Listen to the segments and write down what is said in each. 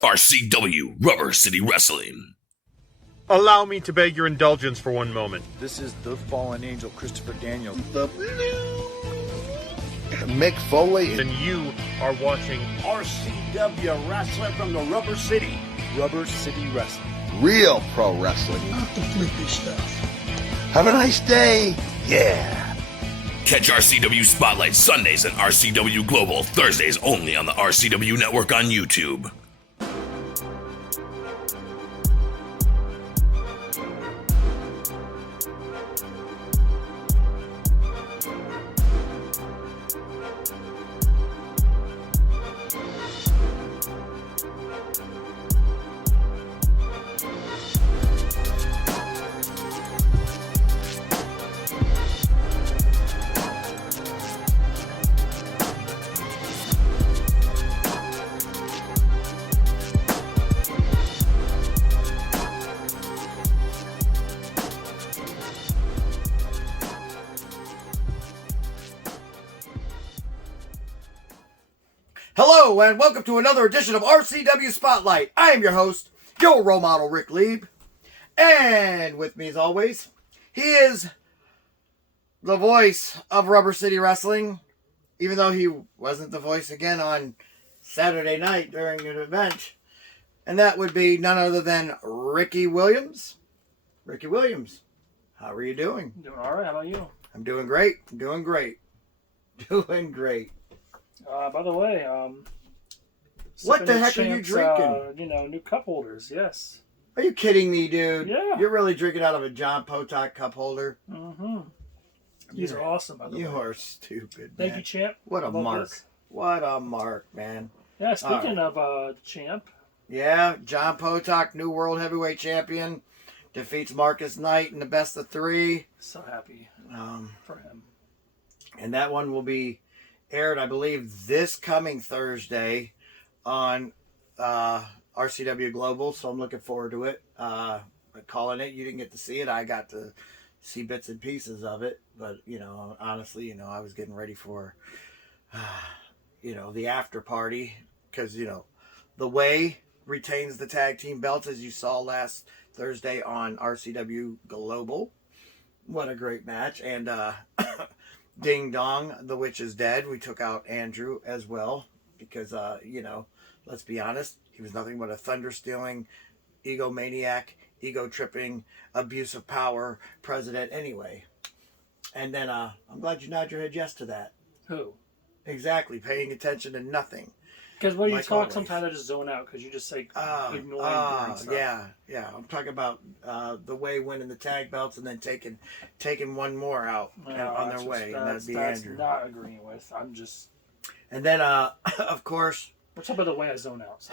RCW Rubber City Wrestling. Allow me to beg your indulgence for one moment. This is the fallen angel, Christopher Daniels. The Mick Foley. And you are watching RCW Wrestling from the Rubber City. Rubber City Wrestling. Real pro wrestling. Not the flippy stuff. Have a nice day. Yeah. Catch RCW Spotlight Sundays and RCW Global Thursdays only on the RCW Network on YouTube. Hello, and welcome to another edition of RCW Spotlight. I am your host, your role model, Rick Lieb. And with me, as always, he is the voice of Rubber City Wrestling, even though he wasn't the voice again on Saturday night during an event. And that would be none other than Rici Williams. Rici Williams, how are you doing? Doing all right. How about you? I'm doing great. Doing great. By the way, what the heck are you drinking? New cup holders. Yes. Are you kidding me, dude? Yeah. You're really drinking out of a John Potok cup holder? Mm-hmm. These are awesome, by the way. You are stupid, Thank man. you, Champ. What a mark. This. What a mark, man. Yeah, speaking of Champ. Yeah, John Potok, new world heavyweight champion, defeats Marcus Knight in the best of 3. So happy for him. And that one will be aired, I believe, this coming Thursday on RCW Global, so I'm looking forward to it. Calling it, you didn't get to see it. I got to see bits and pieces of it, but, honestly, I was getting ready for, the after party, because, The Way retains the tag team belts, as you saw last Thursday on RCW Global. What a great match. And, Ding Dong, the Witch is Dead. We took out Andrew as well because, let's be honest, he was nothing but a thunder-stealing, egomaniac, ego-tripping, abuse of power president anyway. And then I'm glad you nod your head yes to that. Who? Exactly, paying attention to nothing. Because when you like talk, always. Sometimes I just zone out because you just say ignoring stuff. Yeah. I'm talking about The Way winning the tag belts and then taking one more out on their way, and that'd be Andrew. That's not agreeing with. I'm just. And then, of course, what's up with The Way I zone out? So.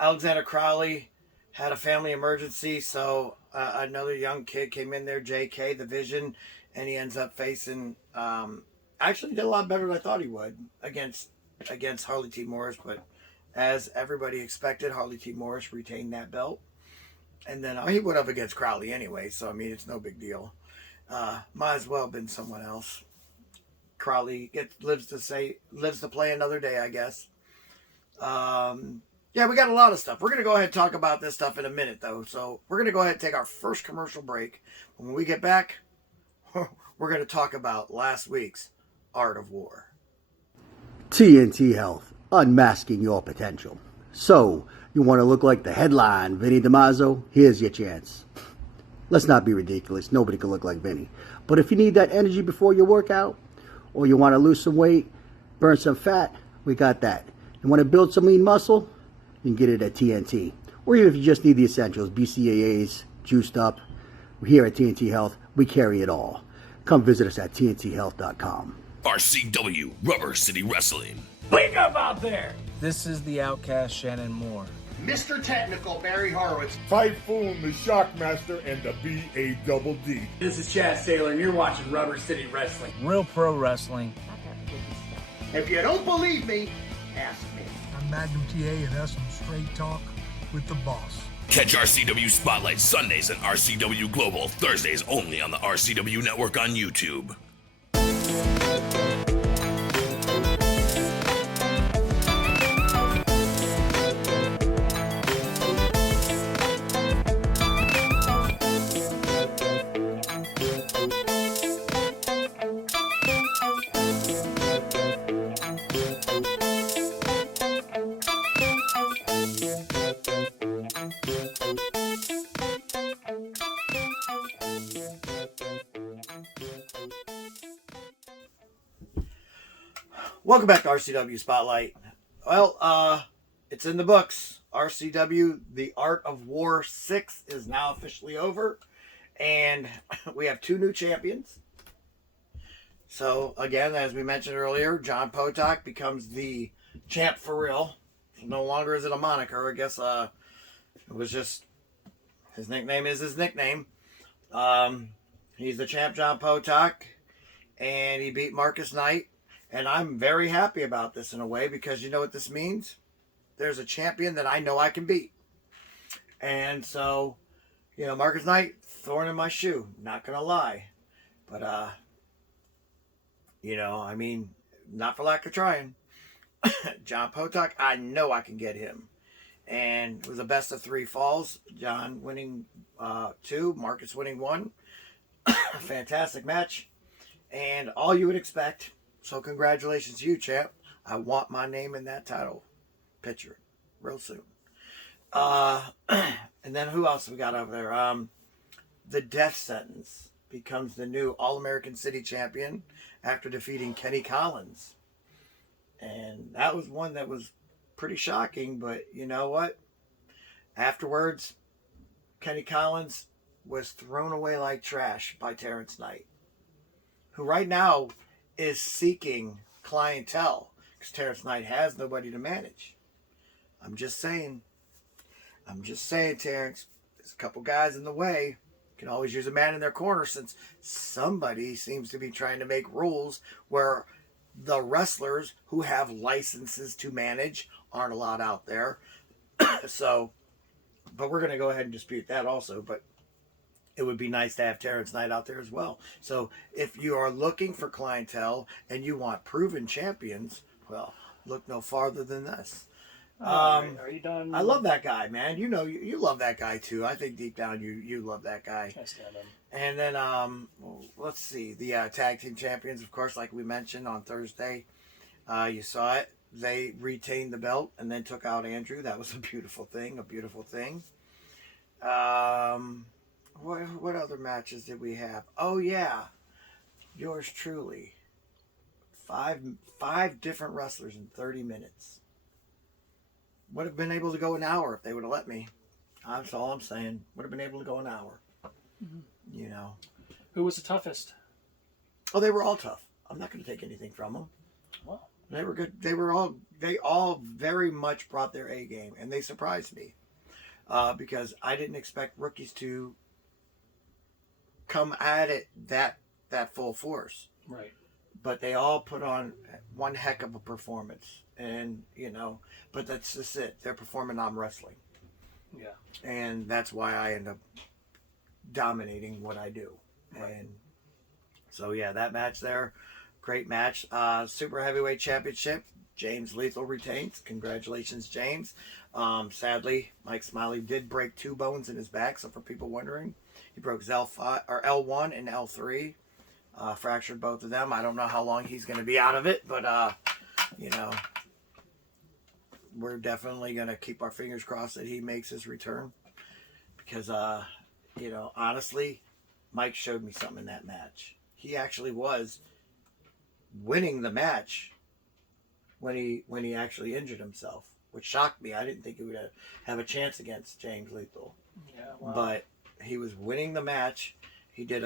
Alexander Crowley had a family emergency, so another young kid came in there, JK, the Vision, and he ends up facing. Actually, did a lot better than I thought he would against Harley T. Morris, but as everybody expected, Harley T. Morris retained that belt. And then he would have against Crowley anyway, so I mean, it's no big deal. Might as well have been someone else. Crowley lives to play another day, I guess. Yeah, we got a lot of stuff. We're going to go ahead and talk about this stuff in a minute, though. So we're going to go ahead and take our first commercial break. When we get back, we're going to talk about last week's Art of War. TNT Health, unmasking your potential. So, you want to look like the headline Vinny DiMaggio? Here's your chance. Let's not be ridiculous. Nobody can look like Vinny. But if you need that energy before your workout, or you want to lose some weight, burn some fat, we got that. You want to build some lean muscle? You can get it at TNT. Or even if you just need the essentials, BCAAs, juiced up. Here at TNT Health, we carry it all. Come visit us at TNTHealth.com. RCW Rubber City Wrestling. Wake up out there! This is the Outcast Shannon Moore. Mr. Technical Barry Horowitz. Typhoon the Shockmaster and the B.A.D.D. This is Chad Saylor, and you're watching Rubber City Wrestling. Real pro wrestling. If you don't believe me, ask me. I'm Magnum TA, and that's some straight talk with the boss. Catch RCW Spotlight Sundays and RCW Global Thursdays only on the RCW Network on YouTube. Welcome back to RCW Spotlight. Well, it's in the books. RCW, The Art of War 6 is now officially over. And we have 2 new champions. So, again, as we mentioned earlier, John Potok becomes the champ for real. No longer is it a moniker. I guess it was just his nickname is his nickname. He's the champ, John Potok. And he beat Marcus Knight. And I'm very happy about this in a way because you know what this means? There's a champion that I know I can beat. And so, you know, Marcus Knight, thorn in my shoe. Not going to lie. But, you know, I mean, not for lack of trying. John Potok, I know I can get him. And it was a best of 3 falls. John winning 2, Marcus winning 1. Fantastic match. And all you would expect. So congratulations to you, champ. I want my name in that title picture real soon. And then who else we got over there? The Death Sentence becomes the new All-American City Champion after defeating Kenny Collins. And that was one that was pretty shocking, but you know what? Afterwards, Kenny Collins was thrown away like trash by Terrence Knight, who right now is seeking clientele because Terrence Knight has nobody to manage. I'm just saying, Terrence, there's a couple guys in the way. You can always use a man in their corner since somebody seems to be trying to make rules where the wrestlers who have licenses to manage aren't allowed out there. So, but we're going to go ahead and dispute that also. But it would be nice to have Terrence Knight out there as well. So if you are looking for clientele and you want proven champions, well, look no farther than this. Are you done? I love that guy, man. You know, you love that guy too. I think deep down you love that guy. I stand him. And then let's see, the tag team champions, of course, like we mentioned on Thursday. You saw it. They retained the belt and then took out Andrew. That was a beautiful thing. What other matches did we have? Oh yeah, yours truly. Five different wrestlers in 30 minutes. Would have been able to go an hour if they would have let me. That's all I'm saying. Would have been able to go an hour. Mm-hmm. You know. Who was the toughest? Oh, they were all tough. I'm not going to take anything from them. Wow. They were good. They all very much brought their A game, and they surprised me because I didn't expect rookies to come at it that full force. Right. But they all put on one heck of a performance. And, you know, but that's just it. They're performing, I'm wrestling. Yeah. And that's why I end up dominating what I do. Right. And so, yeah, that match there, great match. Super Heavyweight Championship, James Lethal retains. Congratulations, James. Sadly, Mike Smiley did break 2 bones in his back. So for people wondering, he broke L1 and L3. Fractured both of them. I don't know how long he's going to be out of it, but, you know, we're definitely going to keep our fingers crossed that he makes his return because, you know, honestly, Mike showed me something in that match. He actually was winning the match when he actually injured himself, which shocked me. I didn't think he would have a chance against James Lethal. Yeah, wow. But he was winning the match. He did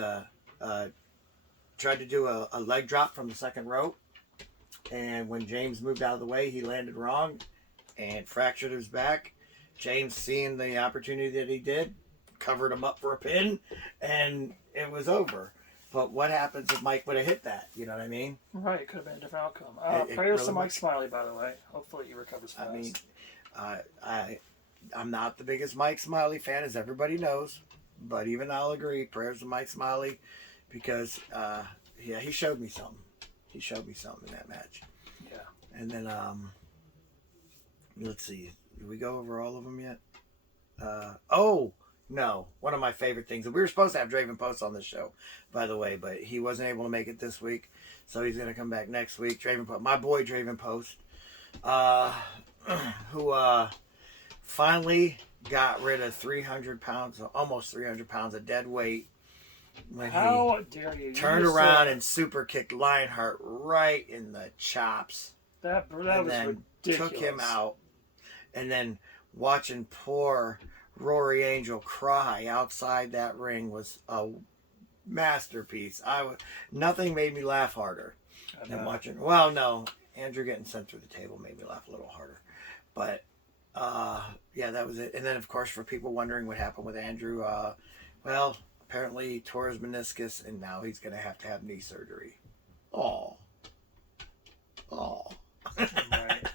tried to do a leg drop from the second rope. And when James moved out of the way, he landed wrong and fractured his back. James, seeing the opportunity that he did, covered him up for a pin, and it was over. But what happens if Mike would have hit that? You know what I mean? Right, it could have been a different outcome. Prayers to Mike Smiley, by the way. Hopefully he recovers fast. I mean, I'm not the biggest Mike Smiley fan, as everybody knows, but even I'll agree, prayers to Mike Smiley, because, yeah, he showed me something. He showed me something in that match. Yeah. And then, let's see. Did we go over all of them yet? Oh, no. One of my favorite things. We were supposed to have Draven Post on this show, by the way, but he wasn't able to make it this week. So he's going to come back next week. Draven Post, my boy Draven Post, who finally got rid of 300 pounds, almost 300 pounds of dead weight when How dare you? turned around and super kicked Lionheart right in the chops. That was ridiculous. Took him out. And then watching poor Rory Angel cry outside that ring was a masterpiece. Nothing made me laugh harder than watching. Well, no, Andrew getting sent through the table made me laugh a little harder. But yeah, that was it. And then, of course, for people wondering what happened with Andrew, well, apparently he tore his meniscus, and now he's going to have knee surgery. Oh. Right.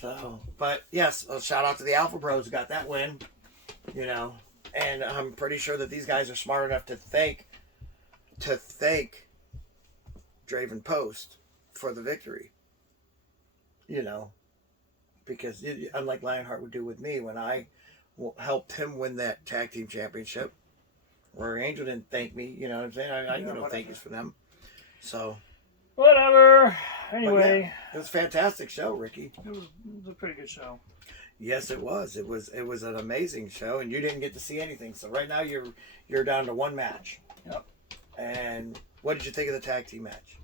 So, but yes, a shout out to the Alpha Bros who got that win, you know, and I'm pretty sure that these guys are smart enough to thank Draven Post for the victory, you know, because unlike Lionheart would do with me when I helped him win that tag team championship, Rory Angel didn't thank me, you know what I'm saying? I get no thank yous for them. So, whatever. Anyway, yeah, it was a fantastic show, Ricky. It was a pretty good show. Yes, it was. It was an amazing show, and you didn't get to see anything. So right now you're down to one match. Yep. And what did you think of the tag team match?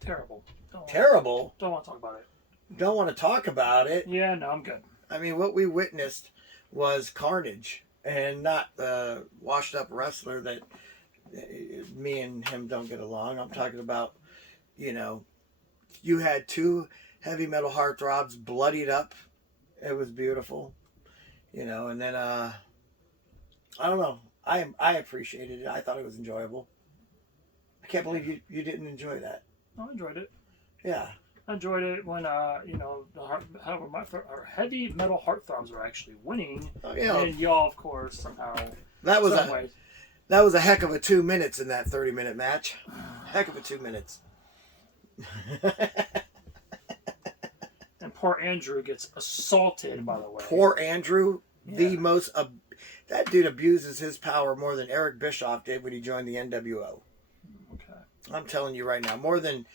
Terrible. Terrible? Don't want to talk about it. Don't want to talk about it? Yeah, no, I'm good. I mean, what we witnessed was carnage, and not the washed-up wrestler that me and him don't get along. I'm talking about, you know, you had two heavy metal heartthrobs bloodied up. It was beautiful, you know. And then I don't know. I appreciated it. I thought it was enjoyable. I can't believe you didn't enjoy that. I enjoyed it. Yeah. I enjoyed it when you know, our heavy metal heartthrobs were actually winning. Oh, yeah. And y'all, of course, somehow. That was a heck of a 2 minutes in that 30-minute match. Heck of a 2 minutes. And poor Andrew gets assaulted, by the way. Poor Andrew, the most that dude abuses his power more than Eric Bischoff did when he joined the NWO. Okay. I'm telling you right now, more than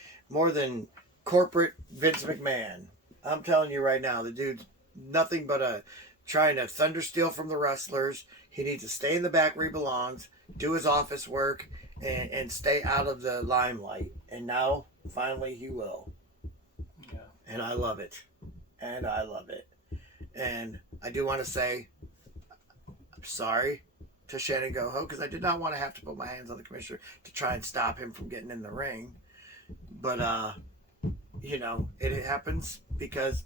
corporate Vince McMahon. I'm telling you right now, the dude's nothing but trying to thundersteal from the wrestlers. He needs to stay in the back where he belongs, do his office work, and stay out of the limelight. And now, finally, he will. Yeah. And I love it. And I do want to say, I'm sorry to Shannon Goho, because I did not want to have to put my hands on the commissioner to try and stop him from getting in the ring. But, you know, it happens because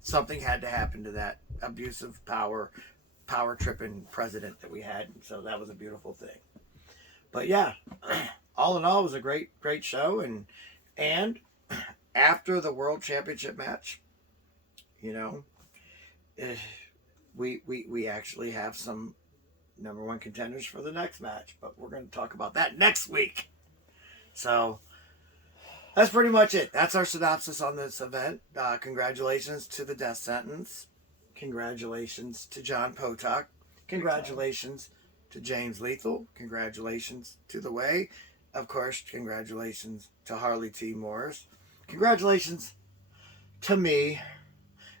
something had to happen to that abusive power tripping president that we had. So that was a beautiful thing. But yeah, all in all, it was a great show. And after the World Championship match, you know, we actually have some number one contenders for the next match, but we're going to talk about that next week. So that's pretty much it. That's our synopsis on this event. Congratulations to the death sentence. Congratulations to John Potok. Congratulations to James Lethal. Congratulations to The Way. Of course, congratulations to Harley T. Morris. Congratulations to me.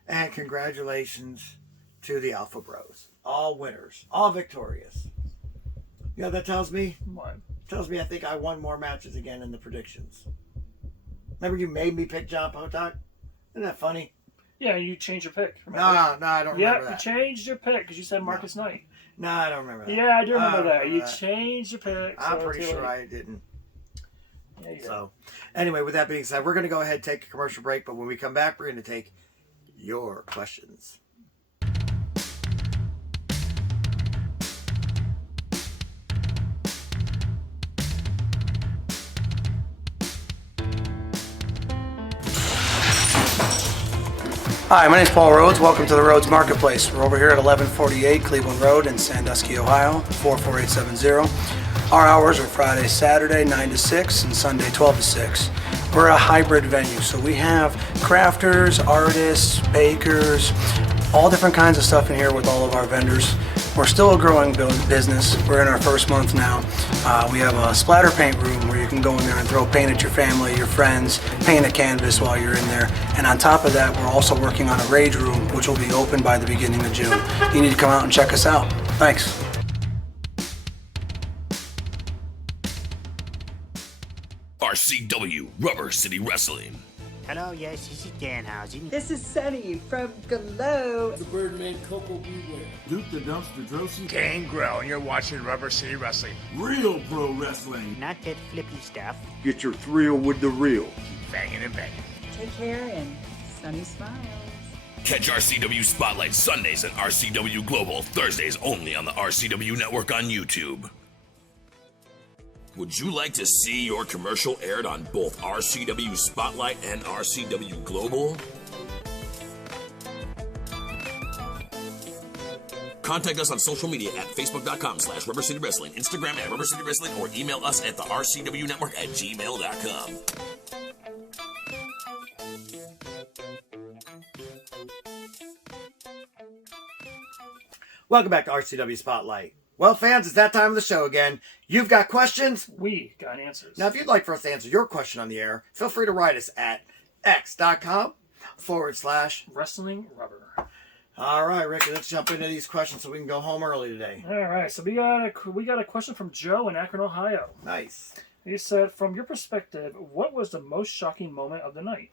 And congratulations to the Alpha Bros. All winners. All victorious. You know what that tells me? What? Tells me I think I won more matches again in the predictions. Remember you made me pick John Potok? Isn't that funny? Yeah, you changed your pick. No, I don't remember that. Yeah, you changed your pick because you said Marcus Knight. No, I don't remember that. Yeah, I do remember that. You changed your pick. I'm pretty sure I didn't. Yeah, you so, anyway, with that being said, we're going to go ahead and take a commercial break, but when we come back, we're going to take your questions. Hi, my name is Paul Rhodes. Welcome to the Rhodes Marketplace. We're over here at 1148 Cleveland Road in Sandusky, Ohio, 44870. Our hours are Friday, Saturday, 9 to 6, and Sunday, 12 to 6. We're a hybrid venue, so we have crafters, artists, bakers, all different kinds of stuff in here with all of our vendors. We're still a growing business. We're in our first month now. We have a splatter paint room where you can go in there and throw paint at your family, your friends, paint a canvas while you're in there. And on top of that, we're also working on a rage room, which will be open by the beginning of June. You need to come out and check us out. Thanks. RCW Rubber City Wrestling. Hello, yes, this is Danhausen. This is Sunny from Glow. The Birdman Coco Beware. Duke the Dumpster Drosy. Gangrel, and you're watching Rubber City Wrestling. Real pro wrestling. Not that flippy stuff. Get your thrill with the real. Keep banging and banging. Take care and Sunny smiles. Catch RCW Spotlight Sundays and RCW Global Thursdays only on the RCW Network on YouTube. Would you like to see your commercial aired on both RCW Spotlight and RCW Global? Contact us on social media at facebook.com/Rubber City Wrestling, Instagram at Rubber City Wrestling, or email us at the RCW Network at gmail.com. Welcome back to RCW Spotlight. Well, fans, it's that time of the show again. You've got questions. We got answers. Now, if you'd like for us to answer your question on the air, feel free to write us at x.com/Wrestling Rubber. All right, Ricky, let's jump into these questions so we can go home early today. All right, so we got a question from Joe in Akron, Ohio. Nice. He said, from your perspective, what was the most shocking moment of the night?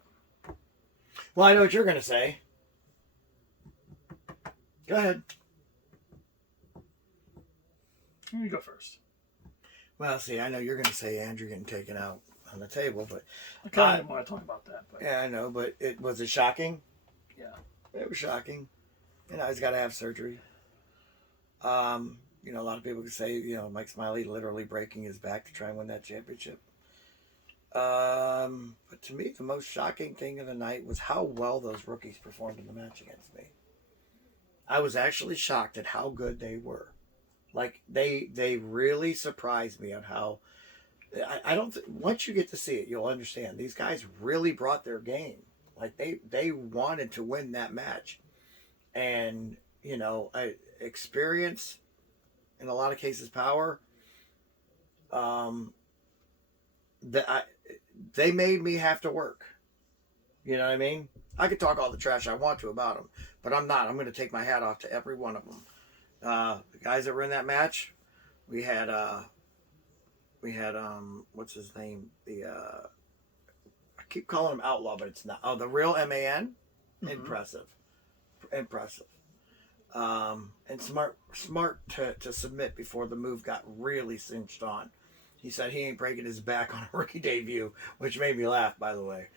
Well, I know what you're going to say. Go ahead. You go first. Well, see, I know you're going to say Andrew getting taken out on the table, but I kind of didn't want to talk about that. But. Yeah, I know, but was it shocking? Yeah, it was shocking. You know, he's got to have surgery. You know, a lot of people could say, you know, Mike Smiley literally breaking his back to try and win that championship. But to me, the most shocking thing of the night was how well those rookies performed in the match against me. I was actually shocked at how good they were. Like, they really surprised me on how... I don't... Once you get to see it, you'll understand. These guys really brought their game. Like, they wanted to win that match. And, you know, experience, in a lot of cases, power. They made me have to work. You know what I mean? I could talk all the trash I want to about them, but I'm not. I'm going to take my hat off to every one of them. The guys that were in that match, we had what's his name? I keep calling him Outlaw, but it's not. Oh, the real MAN. Mm-hmm. Impressive. And smart to submit before the move got really cinched on. He said he ain't breaking his back on a rookie debut, which made me laugh, by the way.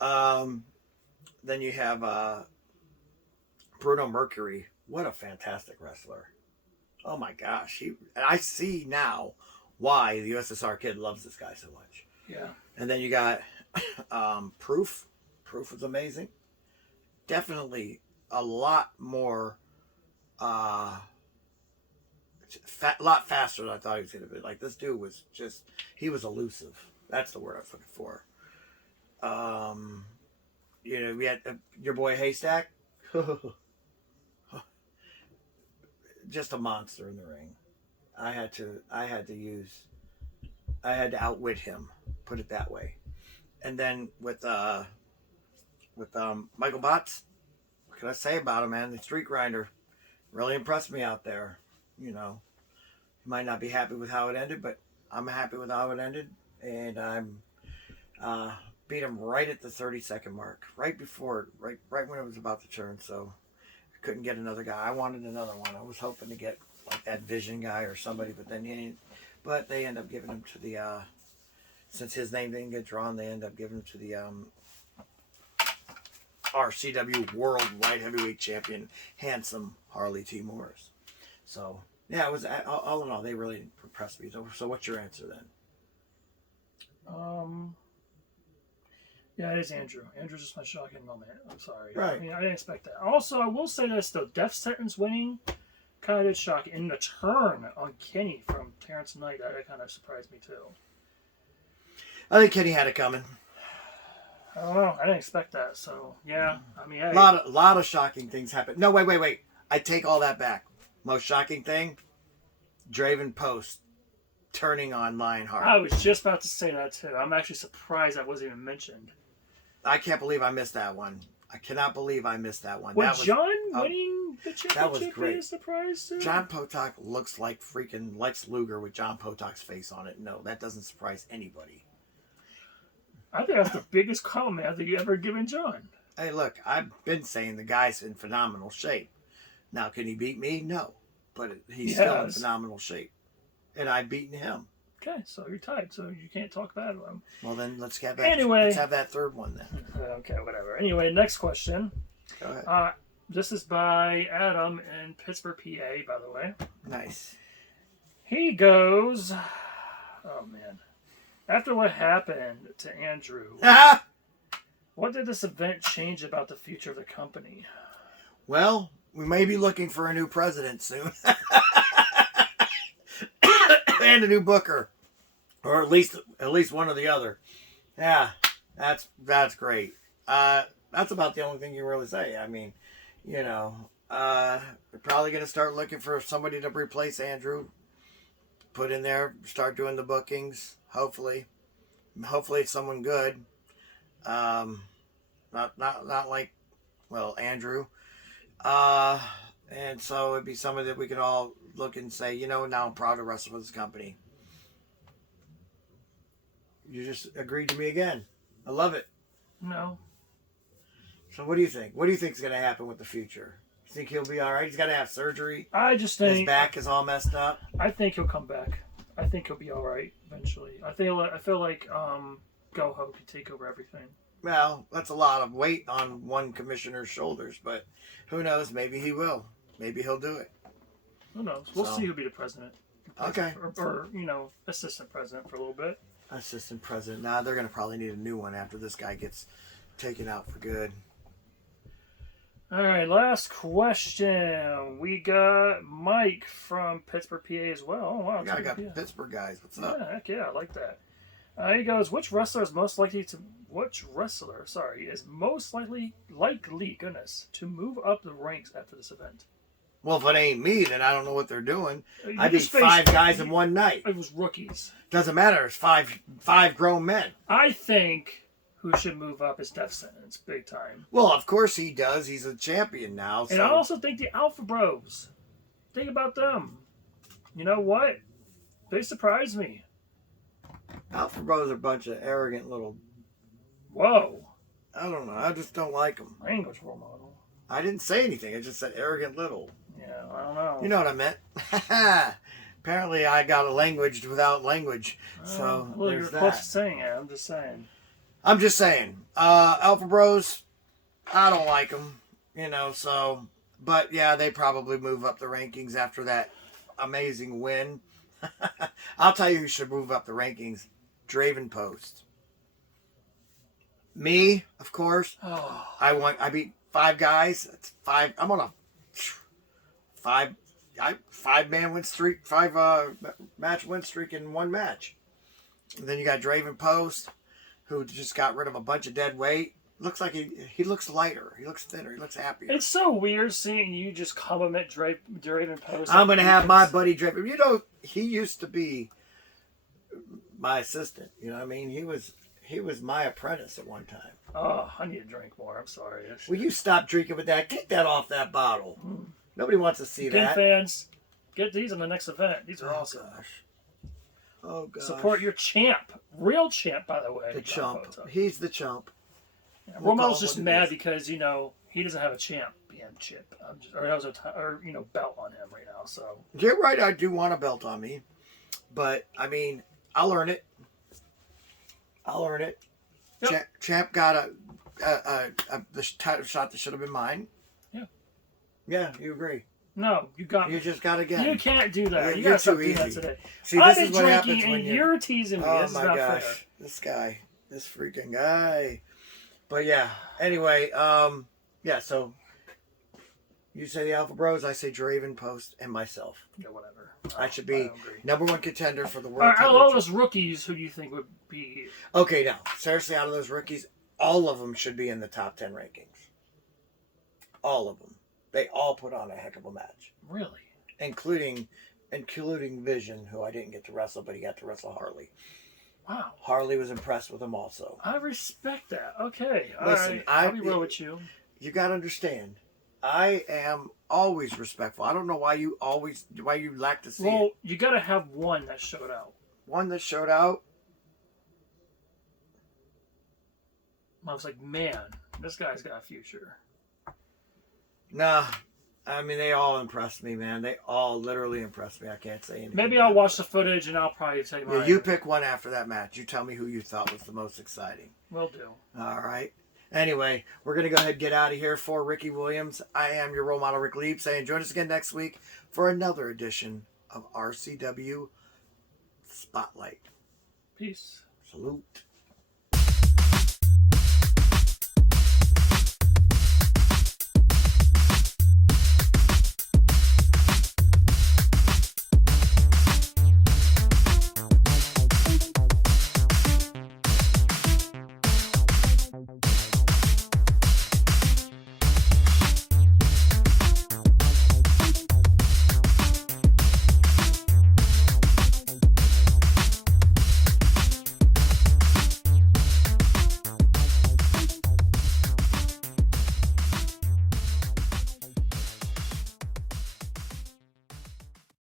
Then you have Bruno Mercury. What a fantastic wrestler. Oh my gosh. I see now why the USSR kid loves this guy so much. Yeah. And then you got Proof. Proof was amazing. Definitely a lot more, lot faster than I thought he was going to be. Like, this dude was just, he was elusive. That's the word I was looking for. You know, we had your boy Haystack. Just a monster in the ring. I had to outwit him, put it that way. And then with Michael Botts, what can I say about him, man? The street grinder really impressed me out there. You know, you might not be happy with how it ended, but I'm happy with how it ended, and I'm beat him right at the 30-second mark, right when it was about to turn. So I couldn't get another guy. I wanted another one. I was hoping to get like that Vision guy or somebody, but then but they end up giving him to the since his name didn't get drawn, they end up giving him to the RCW World Light Heavyweight Champion, handsome Harley T. Morris. So yeah, it was all in all, they really impressed me. So what's your answer then? Yeah, it is Andrew. Andrew's just my shocking moment. I'm sorry. Right. I mean, I didn't expect that. Also, I will say this, though. Death sentence winning kind of did shock. And the turn on Kenny from Terrence Knight, that kind of surprised me, too. I think Kenny had it coming. I don't know. I didn't expect that. So, yeah. I mean, hey. A lot of shocking things happened. No, wait. I take all that back. Most shocking thing, Draven Post turning on Lionheart. I was just about to say that, too. I'm actually surprised that wasn't even mentioned. I can't believe I missed that one. I cannot believe I missed that one. Was John winning the championship? That was great. A surprise too? John Potok looks like freaking Lex Luger with John Potok's face on it. No, that doesn't surprise anybody. I think that's the biggest compliment I think you ever given John. Hey, look, I've been saying the guy's in phenomenal shape. Now, can he beat me? No. But he's still in phenomenal shape. And I've beaten him. Okay, so you're tied, so you can't talk bad about him. Well, then let's have that third one then. Okay, whatever. Anyway, next question. Go ahead. This is by Adam in Pittsburgh, PA, by the way. Nice. He goes, oh man. After what happened to Andrew, what did this event change about the future of the company? Well, we may be looking for a new president soon. And a new booker. Or at least one or the other. Yeah, that's great. That's about the only thing you really say. I mean, you know, we're probably going to start looking for somebody to replace Andrew. Put in there, start doing the bookings. Hopefully it's someone good. Not like, well, Andrew. And so it'd be somebody that we can all look and say, you know, now I'm proud to wrestle for this company. You just agreed to me again. I love it. No. So what do you think? What do you think is going to happen with the future? You think he'll be all right? He's got to have surgery. I just think his back is all messed up. I think he'll come back. I think he'll be all right eventually. I feel like Go-Ho could take over everything. Well, that's a lot of weight on one commissioner's shoulders, but who knows? Maybe he will. Maybe he'll do it. Who knows? We'll see who'll be the president. Okay. Or you know, assistant president for a little bit. Assistant president. Nah, they're going to probably need a new one after this guy gets taken out for good. All right, last question. We got Mike from Pittsburgh, PA as well. Oh, wow. I got Pittsburgh guys. What's up? Yeah, heck yeah, I like that. He goes, which wrestler is most likely, goodness, to move up the ranks after this event? Well, if it ain't me, then I don't know what they're doing. You I beat just 5 guys in one night. It was rookies. Doesn't matter. It's five grown men. I think who should move up is Death Sentence, big time. Well, of course he does. He's a champion now. So. And I also think the Alpha Bros. Think about them. You know what? They surprised me. Alpha Bros are a bunch of arrogant little... Whoa. I don't know. I just don't like them. Language role model. I didn't say anything. I just said arrogant little. Yeah, I don't know. You know what I meant. Apparently I got a language without language. So well, there's you're that. close to saying it. I'm just saying. Alpha Bros, I don't like them. You know, so... But yeah, they probably move up the rankings after that amazing win. I'll tell you who should move up the rankings. Draven Post. Me, of course. Oh. I beat 5 guys. That's 5. I'm on a 5-man win streak, 5 match win streak in one match. And then you got Draven Post, who just got rid of a bunch of dead weight. Looks like he looks lighter. He looks thinner. He looks happier. It's so weird seeing you just compliment Draven Post. I'm going to have my buddy Draven. You know, he used to be my assistant. You know what I mean? He was my apprentice at one time. Oh, I need to drink more. I'm sorry. Will you stop drinking with that? Take that off that bottle. Nobody wants to see that. Fans, get these in the next event. These are awesome. Gosh. Oh, gosh. Support your champ. Real champ, by the way. The chump. He's the chump. Yeah, RoleModel's just mad because, you know, he doesn't have a championship. Belt on him right now. So you're right. I do want a belt on me. But, I mean, I'll earn it. Yep. Champ got the title shot that should have been mine. Yeah. Yeah, you agree. No, you got me. You just got again. You can't do that. You got too to do that easy. today. See, I've this been is what happens drinking when and you're teasing me. Oh this my is not gosh, fair. this freaking guy. But yeah. Anyway, yeah. So you say the Alpha Bros, I say Draven Post, and myself. Yeah, whatever. I should be #1 contender for the world. Out of all those rookies, who do you think would be? Okay, now seriously, out of those rookies, all of them should be in the top 10 rankings. All of them. They all put on a heck of a match. Really? Including Vision, who I didn't get to wrestle, but he got to wrestle Harley. Wow. Harley was impressed with him also. I respect that. Okay. Listen, I'll be real with you. You got to understand, I am always respectful. I don't know why you lack to see it. Well, you got to have one that showed out. One that showed out? I was like, man, this guy's got a future. Nah. I mean, they all impressed me, man. They all literally impressed me. I can't say anything. Maybe I'll watch the footage and I'll probably tell you my... Yeah, you pick one after that match. You tell me who you thought was the most exciting. Will do. All right. Anyway, we're going to go ahead and get out of here. For Rici Williams, I am your role model, Rick Leap, saying join us again next week for another edition of RCW Spotlight. Peace. Salute.